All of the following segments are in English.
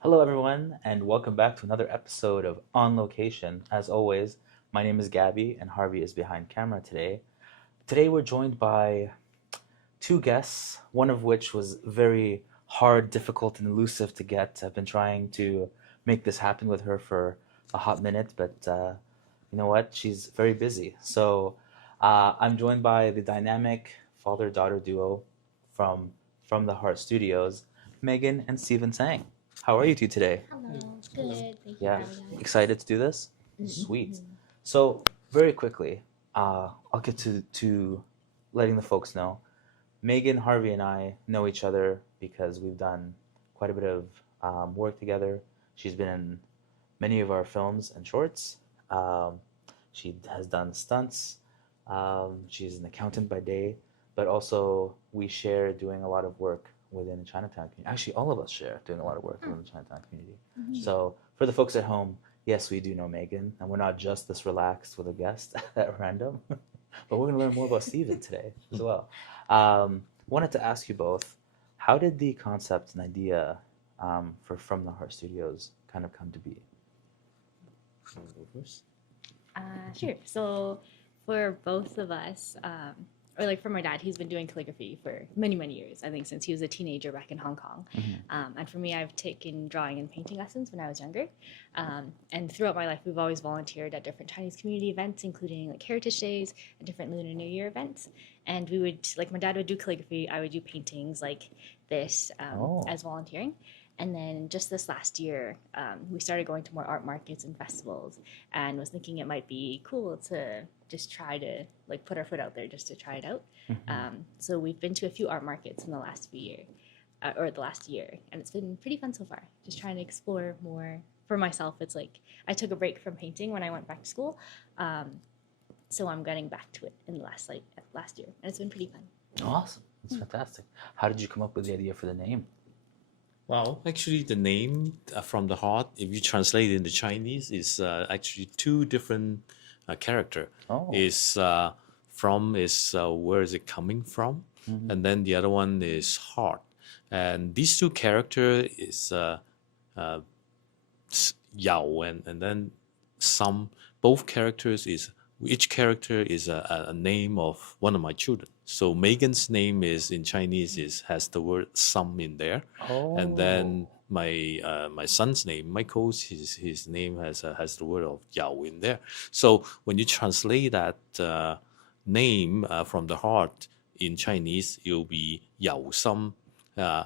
Hello, everyone, and welcome back to another episode of On Location. As always, my name is Gabby, and Harvey is behind camera today. Today, we're joined by two guests, one of which was very hard, difficult, and elusive to get. I've been trying to make this happen with her for a hot minute, but you know what? She's very busy. I'm joined by the dynamic father-daughter duo from From the Heart Studios, Megan and Stephen Tsang. How are you two today? Hello, good. Thank you for Yeah, having us. excited to do this? Sweet. So, very quickly, I'll get to letting the folks know. Megan, Harvey, and I know each other because we've done quite a bit of work together. She's been in many of our films and shorts. Um, she has done stunts. She's an accountant by day, but also we share doing a lot of work within the Chinatown community. Actually, all of us share doing a lot of work within the Chinatown community. So for the folks at home, yes, we do know Megan, and we're not just this relaxed with a guest at random, but we're going to learn more about Steven today as well. Wanted to ask you both, how did the concept and idea for From the Heart Studios kind of come to be? Wanna go first? Sure. So, for both of us, or like for my dad, he's been doing calligraphy for many, many years. I think since he was a teenager back in Hong Kong. And for me, I've taken drawing and painting lessons when I was younger. And throughout my life, we've always volunteered at different Chinese community events, including like Heritage Days and different Lunar New Year events. And we would, like, my dad would do calligraphy, I would do paintings like this Oh. as volunteering. And then just this last year, we started going to more art markets and festivals, and was thinking it might be cool to just try to like put our foot out there just to try it out. So we've been to a few art markets in the last few years, or the last year, and it's been pretty fun so far. Just trying to explore more for myself. It's like I took a break from painting when I went back to school, so I'm getting back to it in the last year, and it's been pretty fun. Awesome. That's fantastic. How did you come up with the idea for the name? Well, actually, the name From the Heart, if you translate it into Chinese, is actually two different character. Oh. Is From is where is it coming from, and then the other one is heart, and these two character is Yao and then some. Both characters is each character is a name of one of my children. So Megan's name is in Chinese is has the word some in there, and then my son's name Michael's his name has the word of Yao in there. So when you translate that name From the Heart in Chinese, it'll be Yao Sam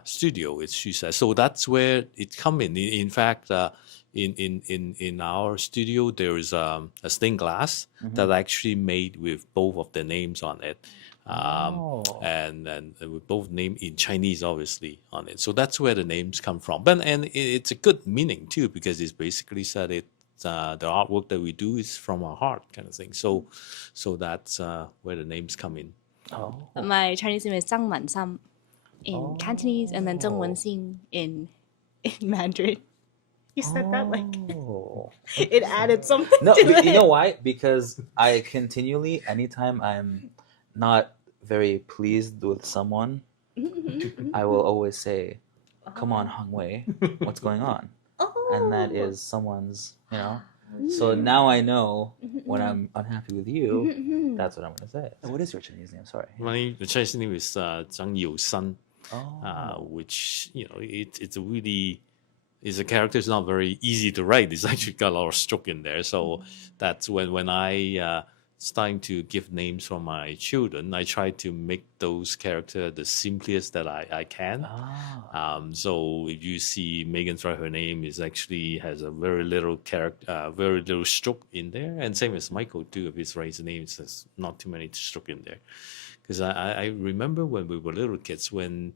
studio. It's she says. So that's where it come in. In fact, in our studio there is a stained glass that actually made with both of the names on it, and with both name in Chinese obviously on it. So that's where the names come from. But and it's a good meaning too, because it's basically said it. The artwork that we do is from our heart, kind of thing. So that's where the names come in. Oh. My Chinese name is Zhang Man Sam in Cantonese, and then Zheng Wen Xin in Mandarin. You said that like Oh. it added something No, to it. you know why? Because I continually, anytime I'm not very pleased with someone, I will always say, "Come on, Hong Wei, what's going on?" And that is someone's, you know. So now I know when I'm unhappy with you, that's what I'm going to say. And what is your Chinese name? Sorry. The Chinese name is Zhang Yousan, Oh. which it's a really is a character. It's not very easy to write. It's actually got a lot of stroke in there. So that's when I starting to give names for my children, I try to make those characters the simplest that I can. So if you see Megan's write her name is actually has a very little character, very little stroke in there, and same as Michael too. If his writes name, it says not too many stroke in there. Because I remember when we were little kids, when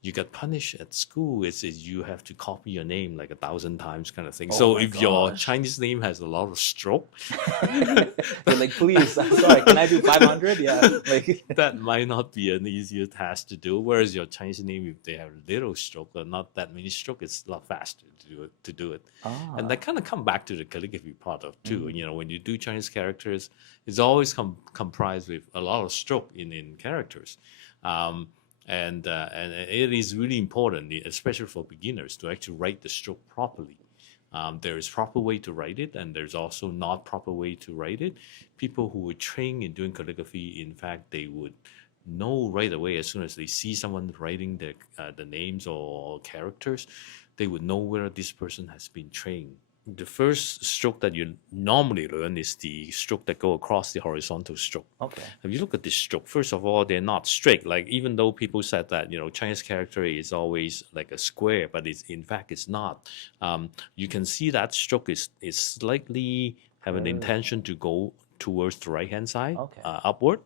you got punished at school, is you have to copy your name like 1,000 times, kind of thing. Oh so my if your gosh. Chinese name has a lot of stroke, They're like, please, I'm sorry, can I do 500? Yeah. Like, that might not be an easier task to do. Whereas your Chinese name, if they have little stroke or not that many stroke, it's a lot faster to do it. And that kind of come back to the calligraphy part of too. You know, when you do Chinese characters, it's always comprised with a lot of stroke in characters. and it is really important, especially for beginners, to actually write the stroke properly. There is proper way to write it, and there's also not proper way to write it. People who were trained in doing calligraphy, in fact, they would know right away as soon as they see someone writing the names or characters, they would know whether this person has been trained. The first stroke that you normally learn is the stroke that go across the horizontal stroke. Okay. If you look at this stroke, first of all, they're not straight. Like, even though people said that, Chinese character is always like a square, but in fact it's not. You can see that stroke is slightly have an intention to go towards the right hand side, Okay. upward.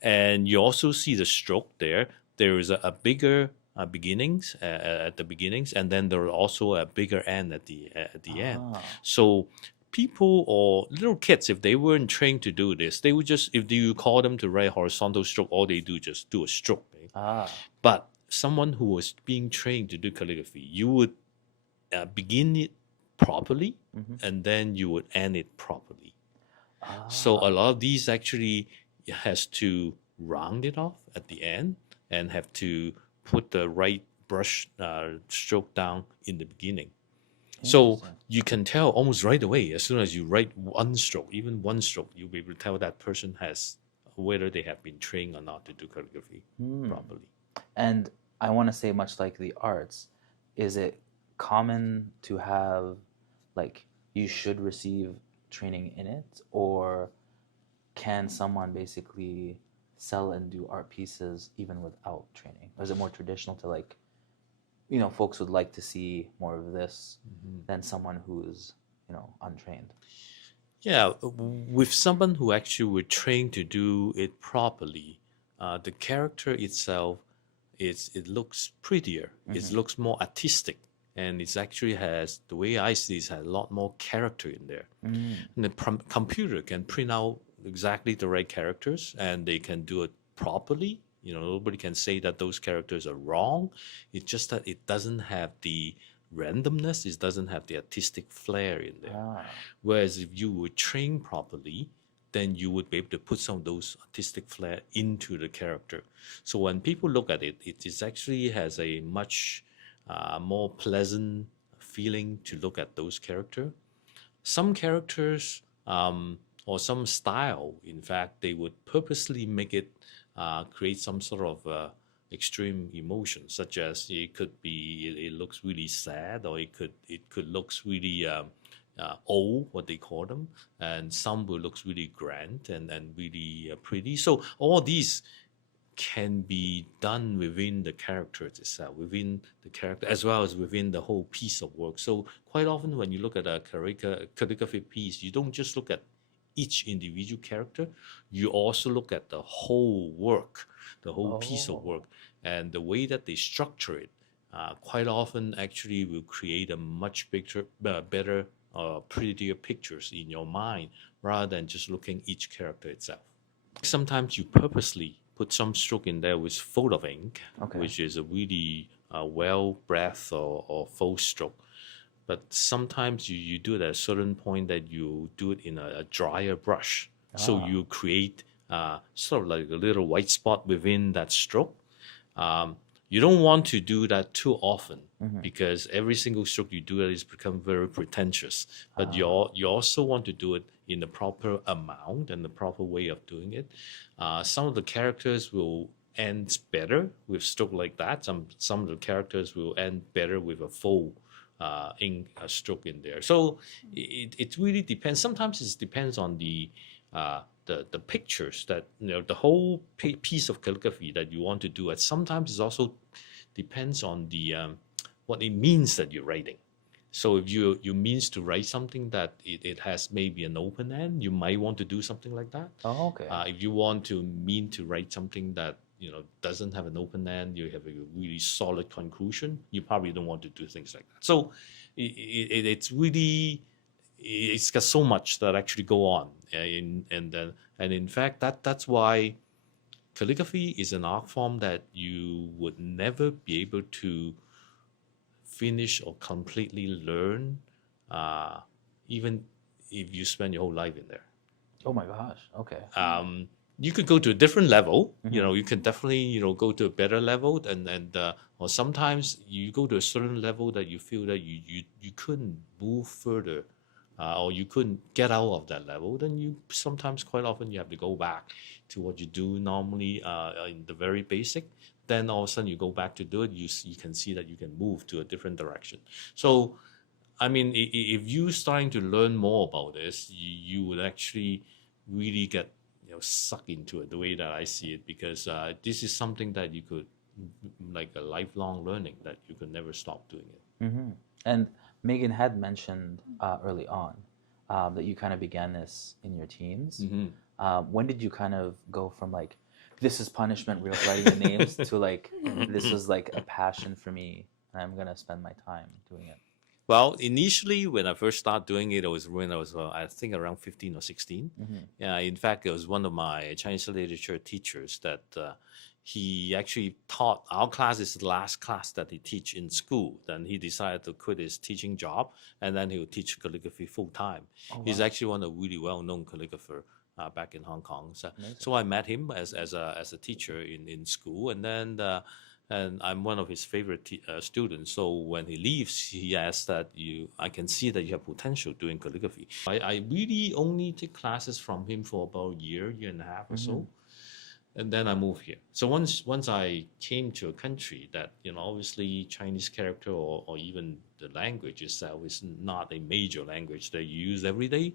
And you also see the stroke there. There is a bigger beginnings at the beginnings, and then there are also a bigger end at the end. So people or little kids, if they weren't trained to do this, they would just, if you call them to write horizontal stroke, all they do just do a stroke. Right? But someone who was being trained to do calligraphy, you would begin it properly, and then you would end it properly. So a lot of these actually has to round it off at the end and have to put the right brush stroke down in the beginning. So you can tell almost right away, as soon as you write one stroke, even one stroke, you'll be able to tell that person has, whether they have been trained or not to do calligraphy properly. And I want to say, much like the arts, is it common to have, like, you should receive training in it, or can someone basically sell and do art pieces even without training? Or is it more traditional to, like, folks would like to see more of this than someone who's, untrained? Yeah, with someone who actually were trained to do it properly, the character itself, it looks prettier. It looks more artistic. And it actually has, the way I see it, has a lot more character in there. And the computer can print out exactly the right characters, and they can do it properly. Nobody can say that those characters are wrong. It's just that it doesn't have the randomness. It doesn't have the artistic flair in there. Whereas if you were trained properly, then you would be able to put some of those artistic flair into the character. So when people look at it, it is actually has a much more pleasant feeling to look at those characters. Some characters or some style, in fact, they would purposely make it create some sort of extreme emotion, such as it could be it looks really sad, or it could looks really old, what they call them, and some will looks really grand and really pretty. So all these can be done within the character itself, within the character, as well as within the whole piece of work. So quite often when you look at a calligraphy piece, you don't just look at each individual character, you also look at the whole work, the whole piece of work, and the way that they structure it. Quite often actually will create a much better, prettier pictures in your mind, rather than just looking each character itself. Sometimes you purposely put some stroke in there with photo ink, which is a really well breath or full stroke. But sometimes you do it at a certain point that you do it in a drier brush. So you create sort of like a little white spot within that stroke. You don't want to do that too often, because every single stroke you do it is become very pretentious. But you also want to do it in the proper amount and the proper way of doing it. Some of the characters will end better with stroke like that. Some of the characters will end better with a full ink stroke in there. So it really depends. Sometimes it depends on the pictures that, the whole piece of calligraphy that you want to do. And sometimes it also depends on the what it means that you're writing. So if you means to write something that it has maybe an open end, you might want to do something like that. If you want to write something that doesn't have an open end, you have a really solid conclusion, you probably don't want to do things like that. So it's really, it's got so much that actually go on, and in fact that's why calligraphy is an art form that you would never be able to finish or completely learn, even if you spend your whole life in there. Oh my gosh. Okay. you could go to a different level. You Mhm. know, you can definitely, you know, go to a better level, and or sometimes you go to a certain level that you feel that you couldn't move further, or you couldn't get out of that level. Then you sometimes, quite often, you have to go back to what you do normally, in the very basic. Then all of a sudden you go back to do it. You can see that you can move to a different direction. So I mean, if you starting to learn more about this, you would actually really get, you know, sucked into it the way that I see it, because this is something that you could, like a lifelong learning, that you could never stop doing it. Mm-hmm. And Megan had mentioned early on that you kind of began this in your teens. Mm-hmm. When did you kind of go from like, this is punishment, we're writing the names, to like, this was like a passion for me, and I'm gonna spend my time doing it? Well, initially, when I first started doing it, it was when I was, I think, around 15 or 16. Mm-hmm. Yeah, in fact, it was one of my Chinese literature teachers that he actually taught our class. Is the last class that he teach in school. Then he decided to quit his teaching job, and then he would teach calligraphy full time. Oh, He's wow. actually one of the really well-known calligrapher back in Hong Kong. Amazing. So I met him as a teacher in school, and then and I'm one of his favorite students. So when he leaves, he asks that I can see that you have potential doing calligraphy. I really only take classes from him for about a year and a half or so, and then I moved here. So once I came to a country that, you know, obviously Chinese character or even the language itself is not a major language that you use every day.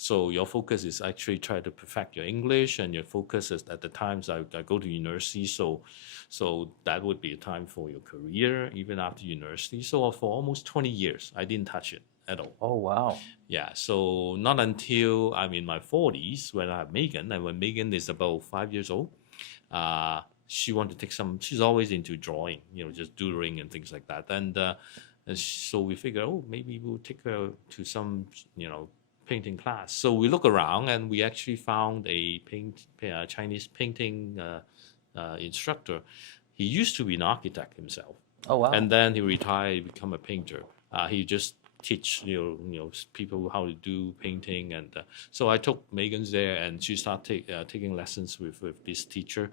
So your focus is actually try to perfect your English, and your focus is at the times I go to university. So that would be a time for your career even after university. So for almost 20 years, I didn't touch it at all. Oh, wow. Yeah, so not until I'm in my 40s when I have Megan, and when Megan is about 5 years old, she wanted to take some. She's always into drawing, you know, just doodling and things like that. And so we figured, oh, maybe we'll take her to some, you know, painting class. So we look around, and we actually found a Chinese painting instructor. He used to be an architect himself, Oh, wow. and then he retired, become a painter. He just teach people how to do painting, and so I took Megan's there, and she started taking lessons with this teacher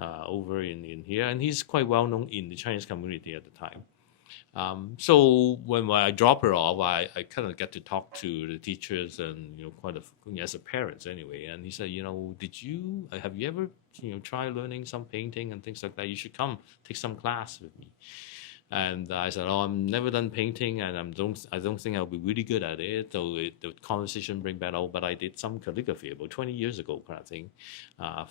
over in here, and he's quite well known in the Chinese community at the time. So when I drop her off, I kind of get to talk to the teachers, and, you know, quite as a parents anyway. And he said, you know, have you ever, you know, try learning some painting and things like that? You should come take some class with me. And I said, oh, I've never done painting, and I don't think I'll be really good at it. So the conversation bring back, oh, but I did some calligraphy about 20 years ago, kind of thing,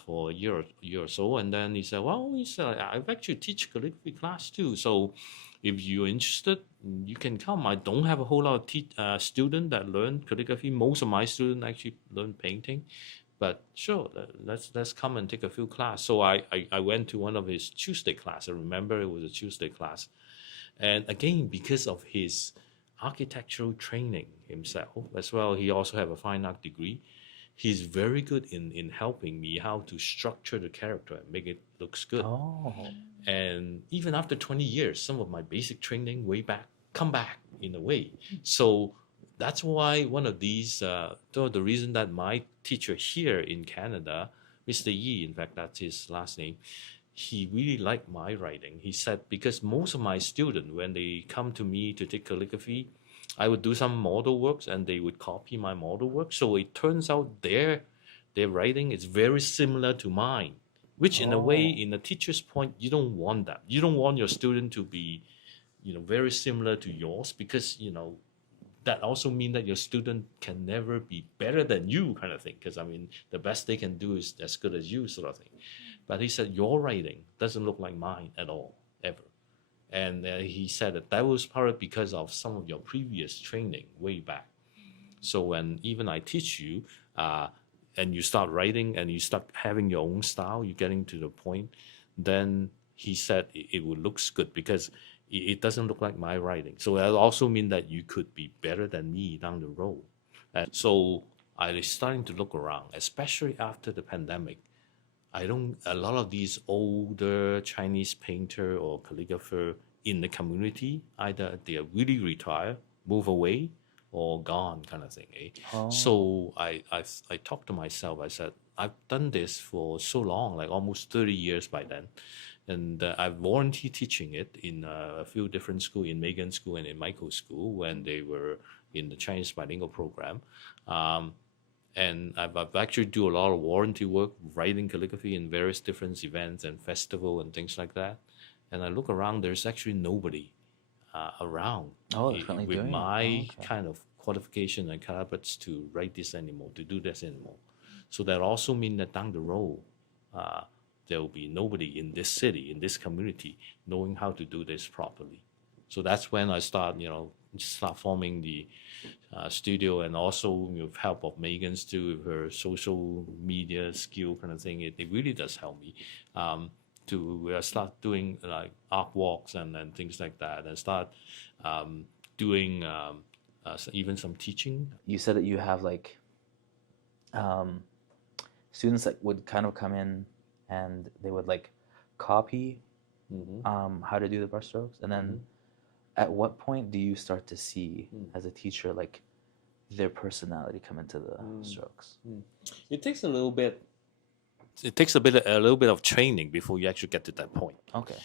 for a year or so. And then he said, well, I've actually teach calligraphy class too. So if you're interested, you can come. I don't have a whole lot of students that learn calligraphy. Most of my students actually learn painting. But sure, let's come and take a few class. So I went to one of his Tuesday class. I remember it was a Tuesday class. And again, because of his architectural training himself as well, he also have a fine art degree. He's very good in helping me how to structure the character and make it looks good. Oh. And even after 20 years, some of my basic training way back come back in a way. So that's why one of these, the reason that my teacher here in Canada, Mr. Yi, in fact, that's his last name, he really liked my writing. He said, because most of my students, when they come to me to take calligraphy, I would do some model works, and they would copy my model work. So it turns out their writing is very similar to mine, which in a way, in a teacher's point, you don't want that. You don't want your student to be, you know, very similar to yours, because, you know, that also means that your student can never be better than you, kind of thing. Because I mean, the best they can do is as good as you, sort of thing. But he said, your writing doesn't look like mine at all, ever. And he said that was partly because of some of your previous training way back. So when even I teach you, and you start writing and you start having your own style, you're getting to the point, then he said it would look good, because it doesn't look like my writing. So that also means that you could be better than me down the road. And so I was starting to look around, especially after the pandemic. A lot of these older Chinese painter or calligrapher in the community, either they are really retired, move away, or gone, kind of thing. Oh. So I talked to myself. I said, I've done this for so long, like almost 30 years by then. And I've volunteered teaching it in a few different schools, in Megan's school and in Michael's school when they were in the Chinese bilingual program. And I've actually do a lot of volunteer work, writing calligraphy in various different events and festival and things like that. And I look around, there's actually nobody around currently with doing it. my kind of qualification and calibers to write this anymore, to do this anymore. So that also means that down the road, there will be nobody in this city, in this community, knowing how to do this properly. So that's when I start forming the studio, and also with help of Megan's too, with her social media skill kind of thing. It really does help me to start doing like art walks and things like that, and start doing even some teaching. You said that you have like students that would kind of come in and they would like copy how to do the brushstrokes, and then at what point do you start to see as a teacher like their personality come into the strokes? It takes a little bit. It takes a little bit of training before you actually get to that point. Okay.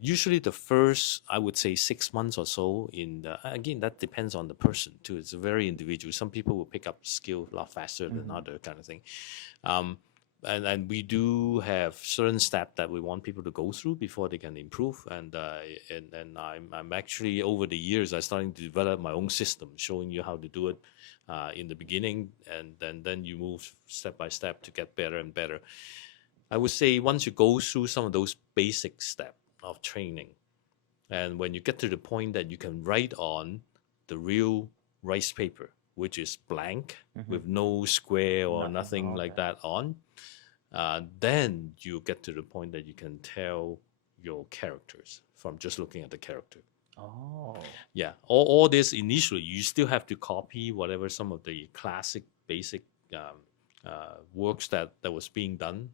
Usually the first, I would say, 6 months or so. Again, that depends on the person too. It's very individual. Some people will pick up skill a lot faster than other kind of thing. And we do have certain steps that we want people to go through before they can improve. And I'm actually, over the years, I'm starting to develop my own system, showing you how to do it in the beginning, and then you move step by step to get better and better. I would say once you go through some of those basic steps of training, and when you get to the point that you can write on the real rice paper, which is blank with no square or nothing like that on, then you get to the point that you can tell your characters from just looking at the character. Oh. Yeah. All this initially, you still have to copy whatever some of the classic, basic works that was being done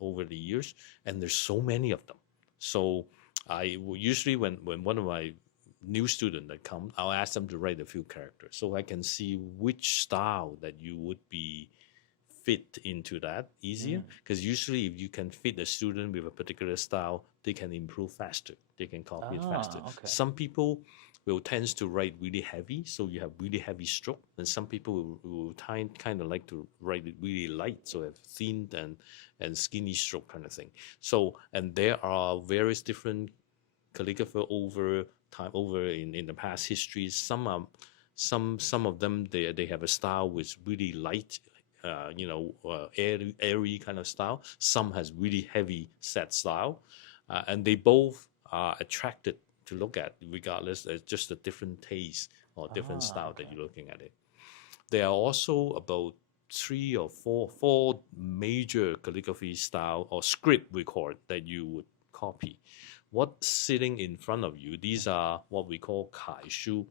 over the years, and there's so many of them. So I usually, when one of my new students that come, I'll ask them to write a few characters so I can see which style that you would be fit into that easier. Because usually if you can fit a student with a particular style, they can improve faster. They can copy it faster. Okay. Some people will tend to write really heavy, so you have really heavy stroke. And some people will kind of like to write it really light, so have thin and skinny stroke kind of thing. So, and there are various different calligrapher over time, in the past histories. Some of them they have a style with really light, airy kind of style. Some has really heavy set style, and they both are attracted to look at, regardless. It's just a different taste or different style that you're looking at it. There are also about 3 or 4 major calligraphy style or script record that you would copy. What's sitting in front of you, these are what we call kai shu,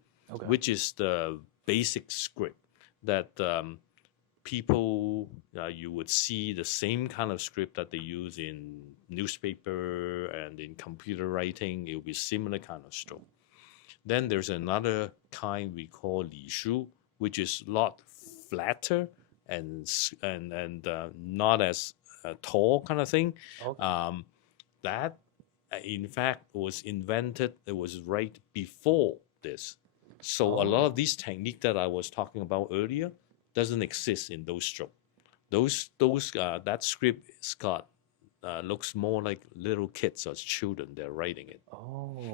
which is the basic script that people, you would see the same kind of script that they use in newspaper and in computer writing. It will be similar kind of stroke. Then there's another kind we call li shu, which is a lot flatter and not as tall kind of thing. That in fact was invented, it was right before this. So a lot of these technique that I was talking about earlier doesn't exist in those strokes. That script is got looks more like little kids or children, they're writing it.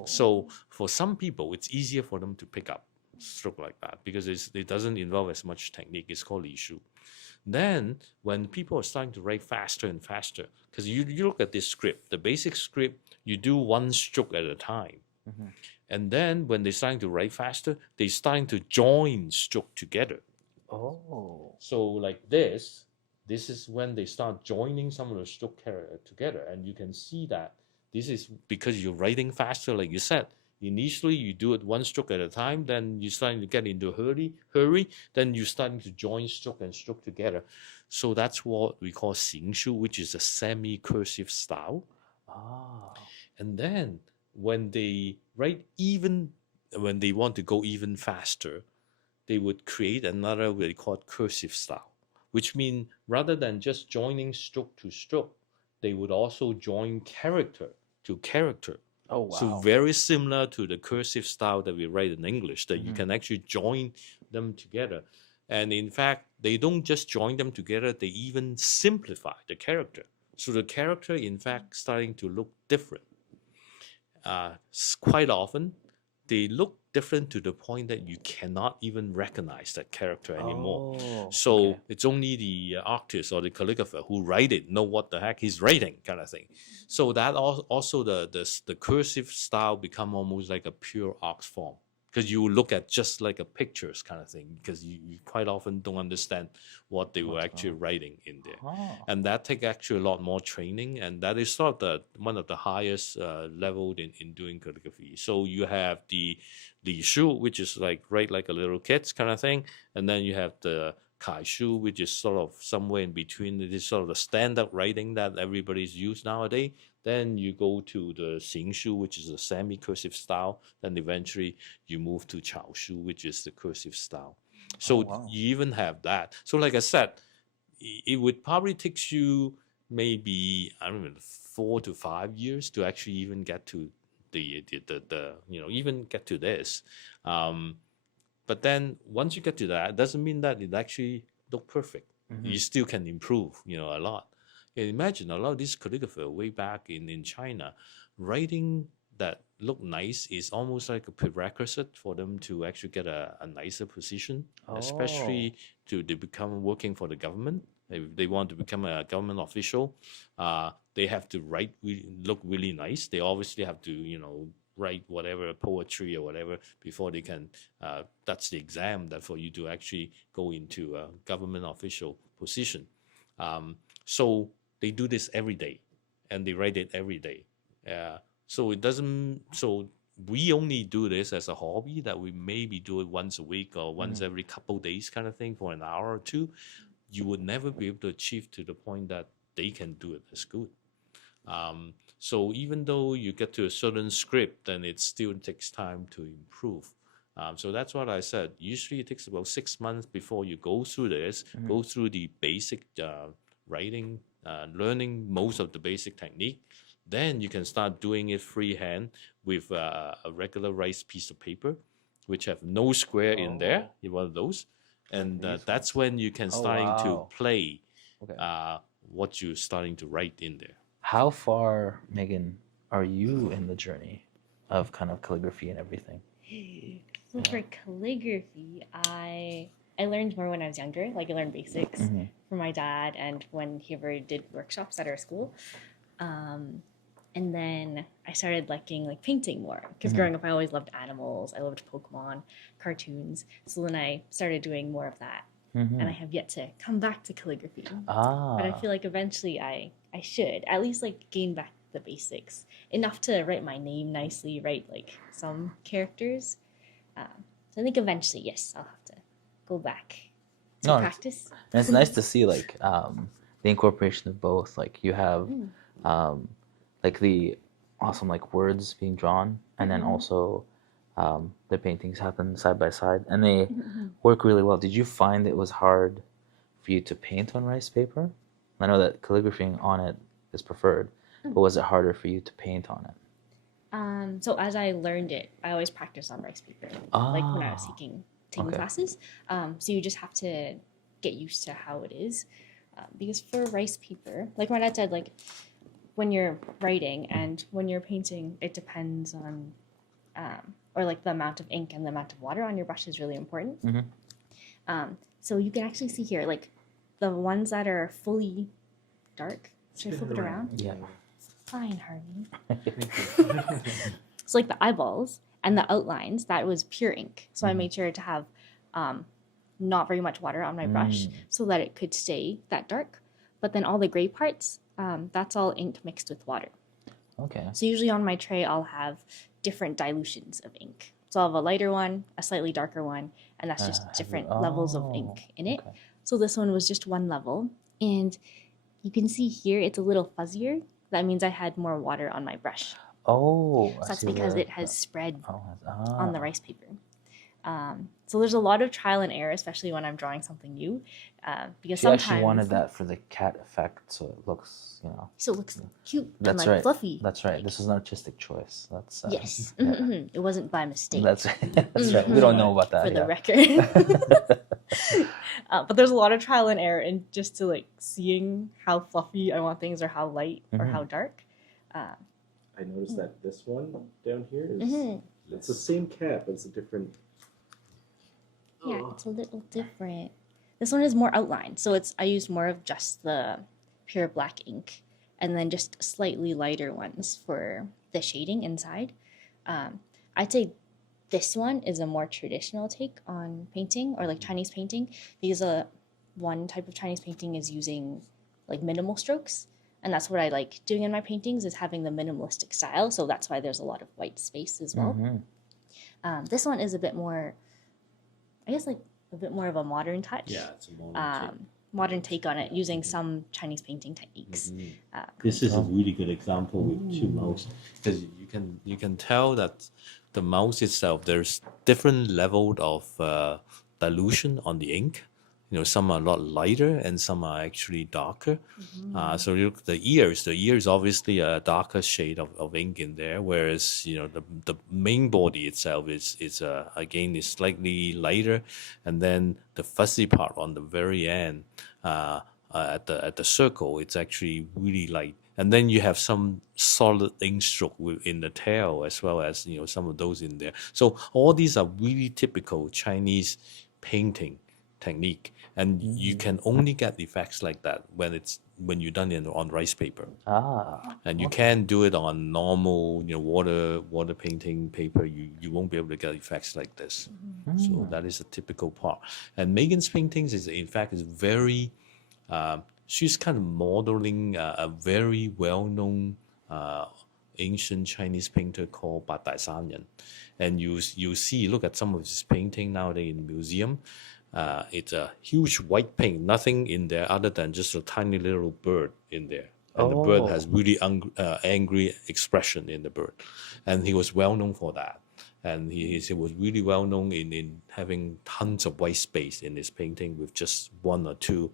So for some people, it's easier for them to pick up stroke like that because it doesn't involve as much technique. It's called li shu. Then when people are starting to write faster and faster, because you look at this script, the basic script, you do one stroke at a time. And then when they're starting to write faster, they're starting to join stroke together. So like this is when they start joining some of the stroke together, and you can see that this is because you're writing faster, like you said. Initially, you do it one stroke at a time, then you're starting to get into a hurry, then you're starting to join stroke and stroke together. So that's what we call xing shu, which is a semi-cursive style. And then when they when they want to go even faster, they would create another what they call cursive style, which means rather than just joining stroke to stroke, they would also join character to character. Oh wow. So very similar to the cursive style that we write in English, that you can actually join them together. And in fact, they don't just join them together, they even simplify the character. So the character, in fact, starting to look different. Quite often, they look different to the point that you cannot even recognize that character anymore. Oh, So okay. it's only the artist or the calligrapher who write it know what the heck he's writing, kind of thing. So that also the cursive style become almost like a pure art form, because you look at just like a pictures kind of thing, because you quite often don't understand what they were actually writing in there. Oh. And that take actually a lot more training, and that is sort of one of the highest level in doing calligraphy. So you have the Li Shu, which is like write like a little kids kind of thing, and then you have the Kai Shu, which is sort of somewhere in between. It is sort of the standard writing that everybody's used nowadays. Then you go to the Xing Shu, which is a semi-cursive style. Then eventually you move to Chao Shu, which is the cursive style. So wow. you even have that. So like I said, it would probably take you maybe, I don't know, 4 to 5 years to actually even get to the even get to this. But then once you get to that, it doesn't mean that it actually look perfect. You still can improve, a lot. And imagine a lot of these calligrapher way back in China, writing that look nice is almost like a prerequisite for them to actually get a nicer position, especially to become working for the government. If they want to become a government official, they have to look really nice. They obviously have to, write whatever poetry or whatever before they can. That's the exam that for you to actually go into a government official position. So they do this every day, and they write it every day. So it doesn't. So we only do this as a hobby, that we maybe do it once a week or once every couple days, kind of thing, for an hour or two. You would never be able to achieve to the point that they can do it as good. So even though you get to a certain script, then it still takes time to improve. So that's what I said. Usually it takes about 6 months before you go through this, go through the basic writing, learning most of the basic technique. Then you can start doing it freehand with a regular rice piece of paper, which have no square in there, one of those. And that's when you can starting to play what you're starting to write in there. How far, Megan, are you in the journey of kind of calligraphy and everything? So for calligraphy, I learned more when I was younger. Like I learned basics from my dad, and when he ever did workshops at our school. And then I started liking like painting more, because growing up I always loved animals. I loved Pokemon, cartoons. So then I started doing more of that. And I have yet to come back to calligraphy. But I feel like eventually I should at least like gain back the basics, enough to write my name nicely, write like some characters. So I think eventually, yes, I'll have to go back to practice. And it's nice to see like the incorporation of both. Like you have like the awesome like words being drawn, and then also the paintings happen side by side, and they work really well. Did you find it was hard for you to paint on rice paper? I know that calligraphying on it is preferred, but was it harder for you to paint on it? So as I learned it, I always practiced on rice paper, like when I was taking classes. So you just have to get used to how it is, because for rice paper, like my dad said, like when you're writing and when you're painting, it depends on, or like the amount of ink and the amount of water on your brush is really important. So you can actually see here, like the ones that are fully dark. Should I flip it around? Yeah. Fine, Harvey. So like the eyeballs and the outlines, that was pure ink. So I made sure to have not very much water on my brush so that it could stay that dark. But then all the gray parts, that's all ink mixed with water. Okay. So usually on my tray, I'll have different dilutions of ink. So I'll have a lighter one, a slightly darker one, and that's just different levels of ink in it. Okay. So this one was just one level. And you can see here, it's a little fuzzier. That means I had more water on my brush. Oh, so that's because it has spread on the rice paper. So there's a lot of trial and error, especially when I'm drawing something new, because She actually sometimes wanted that for the cat effect, so it looks, so it looks cute and That's like right. fluffy. That's right. This is an artistic choice. That's Yes, yeah. it wasn't by mistake. That's right. That's right. We don't know about that. For the Yeah. record. But there's a lot of trial and error in just to like seeing how fluffy I want things or how light or how dark. I noticed that this one down here is Mhm. it's the same cat, but it's a different. Yeah, it's a little different. This one is more outlined, so I used more of just the pure black ink, and then just slightly lighter ones for the shading inside. I'd say this one is a more traditional take on painting, or like Chinese painting, because one type of Chinese painting is using like minimal strokes, and that's what I like doing in my paintings, is having the minimalistic style. So that's why there's a lot of white space as well. This one is a bit more, I guess, like a bit more of a modern touch. Yeah, it's a Modern take on it, using some Chinese painting techniques. This is a really good example with two mouse, because you can tell that the mouse itself, there's different level of dilution on the ink. Some are a lot lighter and some are actually darker. So you look, the ears obviously a darker shade of ink in there, whereas the main body itself is again is slightly lighter, and then the fuzzy part on the very end at the circle, it's actually really light. And then you have some solid ink stroke in the tail, as well as some of those in there. So all these are really typical Chinese painting technique, and you can only get effects like that when you're done on rice paper. And you can't do it on normal water painting paper. You won't be able to get effects like this. So that is a typical part. And Megan's paintings is very she's kind of modeling a very well-known ancient Chinese painter called Ba Dai San Ren. And you look at some of his painting nowadays in the museum. It's a huge white paint, nothing in there other than just a tiny little bird in there. And the bird has really angry expression in the bird. And he was well known for that. And he was really well known in having tons of white space in his painting, with just one or two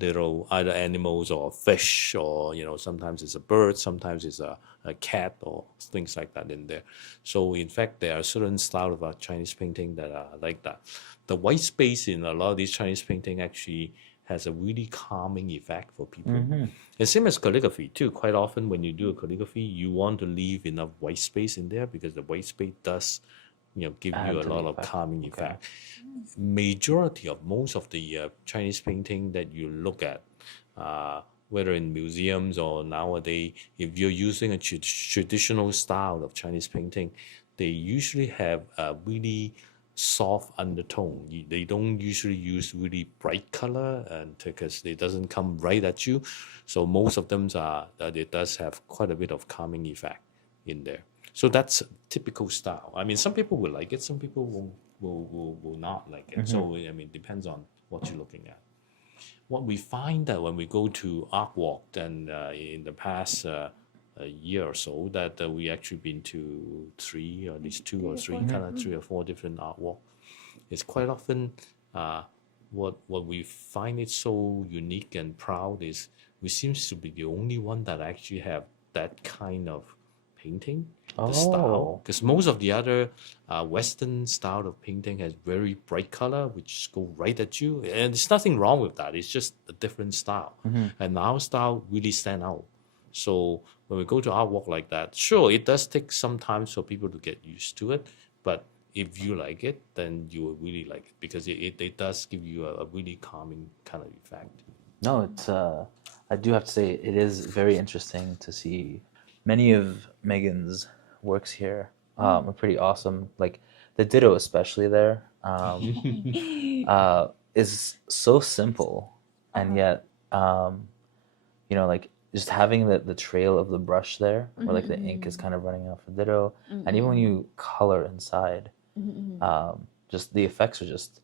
little either animals or fish, or sometimes it's a bird, sometimes it's a cat, or things like that in there. So in fact, there are certain style of Chinese painting that are like that. The white space in a lot of these Chinese painting actually has a really calming effect for people. And same as calligraphy too. Quite often when you do a calligraphy, you want to leave enough white space in there, because the white space does give you a lot of calming effect. Majority of most of the Chinese painting that you look at, whether in museums or nowadays, if you're using a traditional style of Chinese painting, they usually have a really soft undertone. They don't usually use really bright color, and because it doesn't come right at you. So most of them it does have quite a bit of calming effect in there. So that's a typical style. I mean, some people will like it, some people will not like it. So I mean, it depends on what you're looking at. What we find that when we go to art walk, then in the past a year or so, that we actually been to three or four different art walk. It's quite often what we find it so unique and proud is we seems to be the only one that actually have that kind of painting, the style, because most of the other Western style of painting has very bright color, which go right at you, and there's nothing wrong with that. It's just a different style, and our style really stand out. So when we go to art walk like that, sure, it does take some time for people to get used to it, but if you like it, then you will really like it, because it does give you a really calming kind of effect. No, it's I do have to say it is very interesting to see many of Megan's works here. Are pretty awesome. Like the ditto, especially there, is so simple, and yet, like just having the trail of the brush there, where like the ink is kind of running off the ditto, and even when you color inside, just the effects are just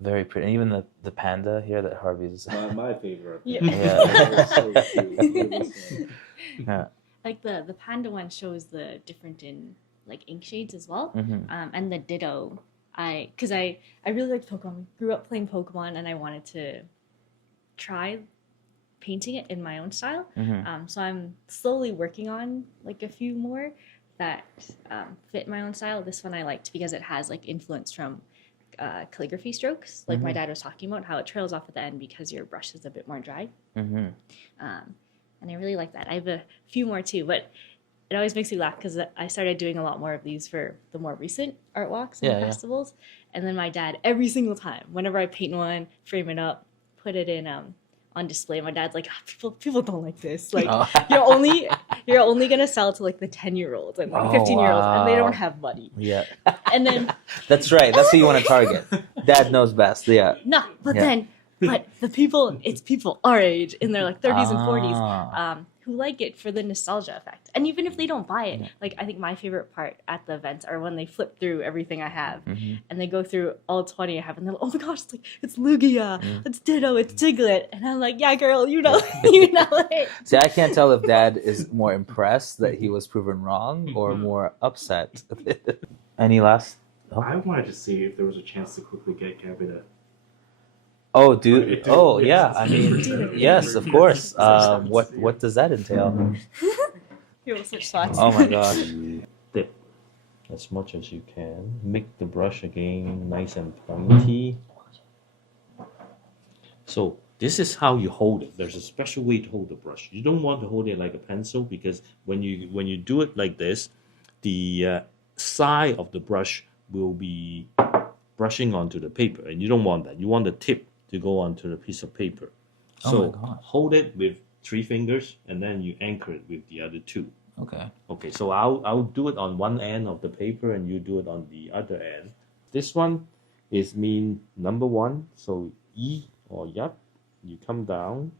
very pretty. And even the panda here that Harvey's My favorite. yeah. Like the panda one shows the different in like ink shades as well, and the ditto because I really liked Pokemon. Grew up playing Pokemon, and I wanted to try painting it in my own style. So I'm slowly working on like a few more that fit my own style. This one I liked because it has like influence from calligraphy strokes, like my dad was talking about, how it trails off at the end because your brush is a bit more dry. And I really like that. I have a few more too, but it always makes me laugh because I started doing a lot more of these for the more recent art walks and festivals. And then my dad, every single time, whenever I paint one, frame it up, put it in on display, my dad's like, people don't like this. Like you're only gonna sell to like the 10-year-olds and like 15-year-olds, and they don't have money. Yeah. And then That's right. That's who you want to target. Dad knows best. Yeah. no, but the people, it's people our age in their like 30s and 40s who like it for the nostalgia effect. And even if they don't buy it, like I think my favorite part at the events are when they flip through everything I have and they go through all 20 I have, and they're like, oh my gosh, it's Lugia, it's Ditto, it's Diglett. And I'm like, yeah, girl, you know it. See, I can't tell if Dad is more impressed that he was proven wrong or more upset. Any last? I wanted to see if there was a chance to quickly get Gabby to. Oh, dude. Oh, yeah. I mean, yes, of course. What does that entail? You will switch spots. Oh my gosh. Dip as much as you can. Make the brush again nice and pointy. So this is how you hold it. There's a special way to hold the brush. You don't want to hold it like a pencil, because when you do it like this, the side of the brush will be brushing onto the paper, and you don't want that. You want the tip to go onto the piece of paper. So hold it with 3 fingers, and then you anchor it with the other 2. Okay, so I'll do it on one end of the paper, and you do it on the other end. This one is mean number 1, so E or yap. You come down,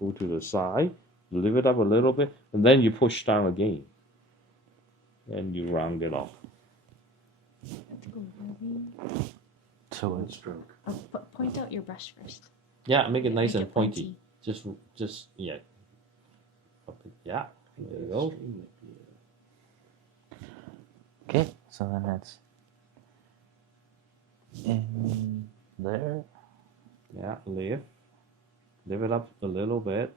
go to the side, lift it up a little bit, and then you push down again, and you round it off. So One stroke. Point out your brush first. Yeah, make it nice Make and it pointy. Just yeah. Yeah, there you go. okay, so then that's in there. Yeah, lift it up a little bit,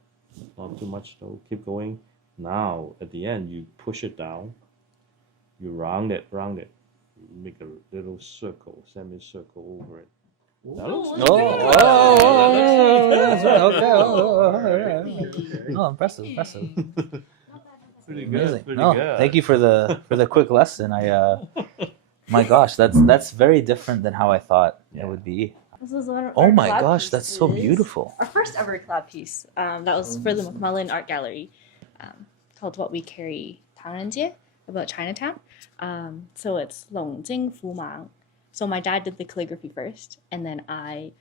not too much though. Keep going. Now at the end, you push it down. You round it. You make a little circle, semicircle over it. That looks Oh, impressive. pretty Amazing. Pretty No, good. thank you for the quick lesson. My gosh, that's very different than how I thought it would be. This is one of Oh our my collab gosh, that's so pieces. beautiful. Our first ever collab piece. That was for the McMullen Art Gallery, called What We Carry Taoranjie, about Chinatown. So it's Longjing Fumang. So my dad did the calligraphy first, and then I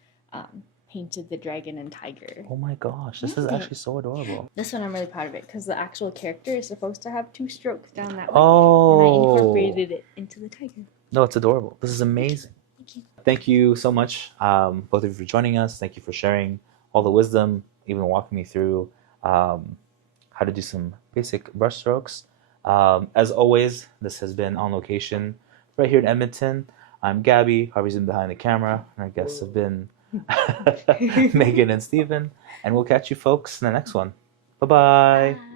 painted the dragon and tiger. Oh my gosh, this is actually so adorable. This one I'm really proud of it because the actual character is supposed to have 2 strokes down that way. Oh. And I incorporated it into the tiger. No, it's adorable. This is amazing. Thank you. Thank you so much, both of you, for joining us. Thank you for sharing all the wisdom, even walking me through how to do some basic brush strokes. As always, this has been On Location right here in Edmonton. I'm Gabby, Harvey's been behind the camera, and our guests have been Megan and Stephen. And we'll catch you folks in the next one. Bye-bye. Bye.